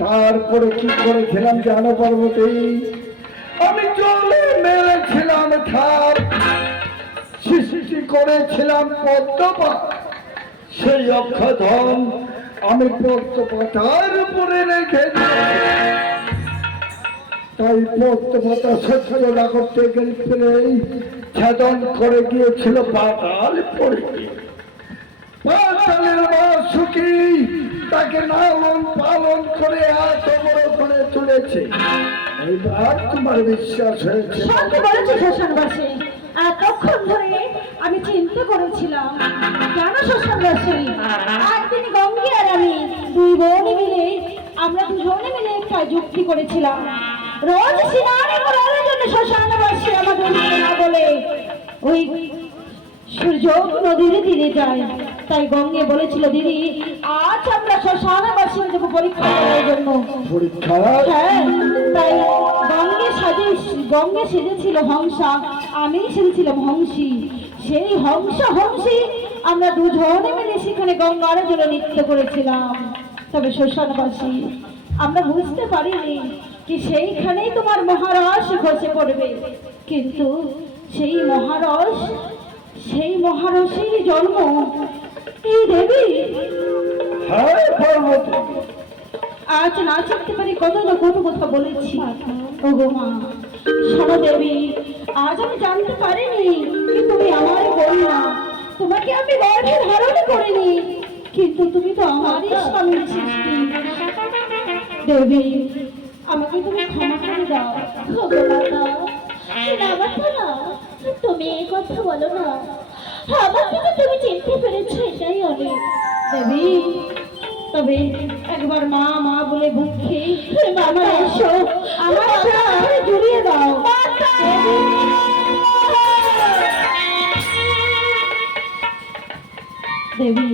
তারপরে কি করেছিলাম জানো পার্বতী? আমি জলে মেরেছিলাম ঠাপ, সৃষ্টি করেছিলাম পদ্মপা। সেই অক্ষধন আমি পদ্মপাতার উপরে রেখে তাই পদ্মপাতা সহ্য না করতে গেলেই ছেদন করে গিয়েছিল পাতাল পড়ে। পাতালের বাসুকি তাকে লালন পালন করে এত বড় করে তুলেছে। এইবার তোমার বিশ্বাস হয়েছে? সত্যি বলেছে শ্মশানবাসী। এতক্ষণ ধরে আমি চিন্তা করেছিলাম, জানো শ্মশানবাসী, একদিন গঙ্গে আর আমি দুই বোনে মিলে আমরা দুজনে মিলে একটা যুক্তি করেছিলাম। রোজ স্নান করার জন্য শ্মশানবাসী আমাদের না বলে ওই সূর্য নদীর তীরে যায়। তাই গঙ্গে বলেছিল, দিদি আজ আমরা শ্মশানবাসী দেবো পরীক্ষা করার জন্য। পরীক্ষা? হ্যাঁ, তাই গঙ্গে সেজেছিল হংসা, আমি সেজেছিলাম হংসী। সেই হংসী আমরা দুজনে মিলে সেখানে গঙ্গার জন্য নৃত্য করেছিলাম। তবে শ্মশানবাসী আমরা বুঝতে পারিনি কি সেইখানেই তোমার মহারস খসে পড়বে। কিন্তু সেই মহারসের জন্ম এই দেবী। হ্যাঁ পার্বতী, আজ না চিনতে পারি কত না কত কথা বলেছি। ও গো মা, শোনো দেবী, আজ আমি জানতে পারিনি কি তুমি আমার কন্যা। তোমাকে আমি গর্ভে ধারণ করিনি, কিন্তু তুমি তো আমারই স্বামীর সৃষ্টি। দেবী, আমাকে তুমি ক্ষমা করে দাও। তুমি এই কথা বলো না, আমাকে তো তুমি চিনতে পেরেছো, এটাই অনেক। দেবী, তবে একবার মা মা বলে বুকে আমার এসো, আমার সাথে জড়িয়ে দাও। দেবী,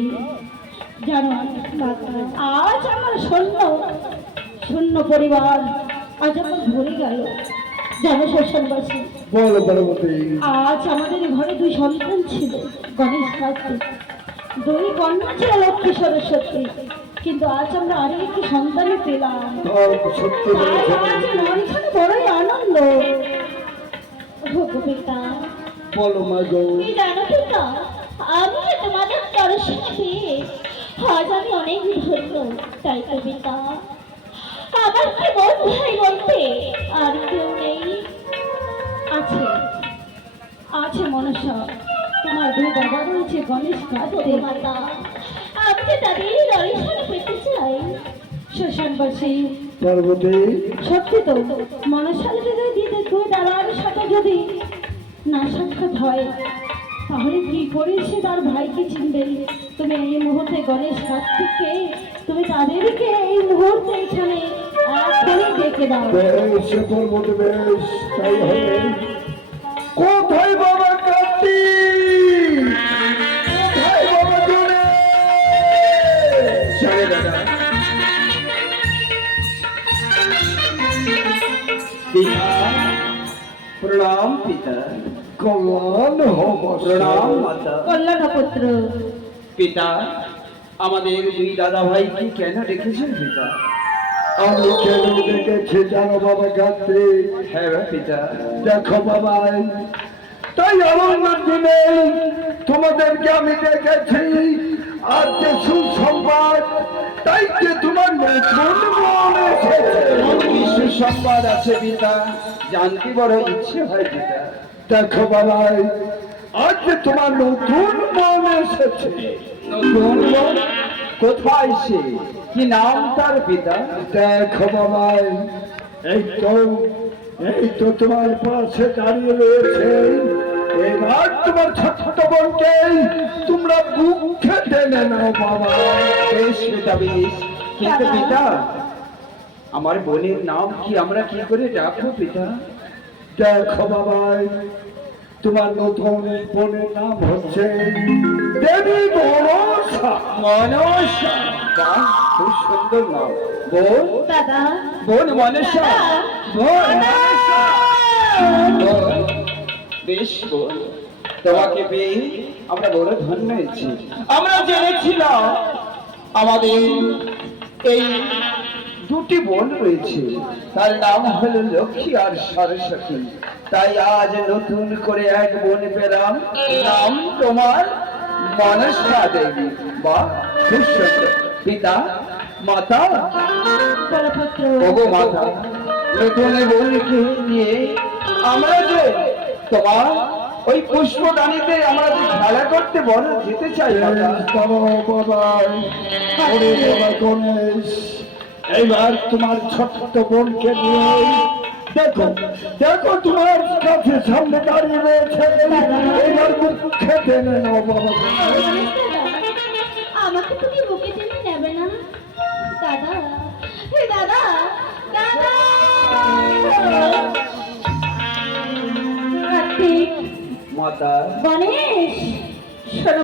জানো আজ আমার শূন্য পরিবার আজ আমার ভরে গেল। জানো শ্মশানবাসী, বলো পার্বতী। আজ আমাদের ঘরে দুই সন্তান ছিল, গণেশ কার্তিক। দুই কন্যা ছিল লক্ষ্মী সরস্বতী। কিন্তু আজ আমরা আরো একটি সন্তানই পেলাম। সত্যি তাই আমার যে মনখানে বড়ই আনন্দ। পিতা, বলো মা গো। তুমি জানো পিতা, আমি যে তোমাদের দর্শন পেয়ে আজ আমি অনেক ধন্য। তাই তো পিতা, আমার কি বোন ভাই বলতে আর কেউ নেই? আছে মনসা, তোমার দুই বাবা রয়েছে গণেশ কার্তিক। মাতা, আমি যে তাদের দর্শন পেতে চাই। শ্মশানবাসী পার্বতী, সত্যি তো মনসার যদি দিতে দুই দাদার সাথে যদি না সাক্ষাৎ হয়, তাহলে কি করে সে তার ভাইকে চিনবে? তুমি এই মুহূর্তে গণেশ কার্তিককে, তুমি তাদেরকে এই মুহূর্তে এখানে এখনই ডেকে দাও। বেশ পার্বতী, বেশ তাই হবে। কোথায় বাবা কার্তিক? কোথায় বাবা জোরে? চলে দাদা। পিতা, প্রণাম পিতা। কল্যাণ হোক। প্রণাম মাতা। কল্যাণ পুত্র। পিতা, আমাদের দুই দাদা ভাইকে কেন রেখেছেন পিতা? আমি কেন দেখেছি জানো বাবা কার্তিক? হ্যাঁ পিতা। দেখো বাবা, তাই আমার দিনে তোমাদেরকে আমি দেখেছি। আর যে সুসংবাদ, তাই যে তোমার নতুন বোন এসেছে। কি সুসংবাদ আছে পিতা? জানতে বড় ইচ্ছে হয় পিতা। দেখো বাবা, আজ যে তোমার নতুন বোন এসেছে। নতুন বোন? কোথায় সে? কি নাম তার পিতা? দেখো বাবা, এই তো তোমার পাশে দাঁড়িয়ে রয়েছে। এবার তোমার ছোট বোনকে তোমরা বুকে টেনে নাও বাবা। বেশ পিতা, বেশ। কিন্তু পিতা, আমার বোনের নাম কি? আমরা কি করে ডাকবো পিতা? দেখো বাবা, তোমার নতুন বোনের নাম হচ্ছে দেবী মনসা। মনসা? বাহ, খুব সুন্দর নাম। বোন? দাদা, বোন মনসা? বোন মনসা? বোন, বেশ বোন, তোমাকে পেয়ে আমরা বড় ধন্য হয়েছি। আমরা জেনেছিলাম আমাদের এই দুটি বোন রয়েছে, তার নাম হলো লক্ষ্মী আর সরস্বতী। তাই আজ নতুন করে এক বোন পেলাম, নাম তোমার মনসা দেবী। বা খুব সুন্দর। পিতা, মাতা, বলপুত্র ওগো মাতা, নতুন বোনকে নিয়ে আমরা যে তোমার ওই পুষ্পদানিতে আমরা যে খেলা করতে বলো যেতে চাই মাতা। গণেশ, এইবার তোমার ছোট্ট বোনকে নিয়ে দেখো দেখো তোমার কাছে সামনে দাঁড়িয়ে রয়েছে, এবার মুখে টেনে নাও বাবা।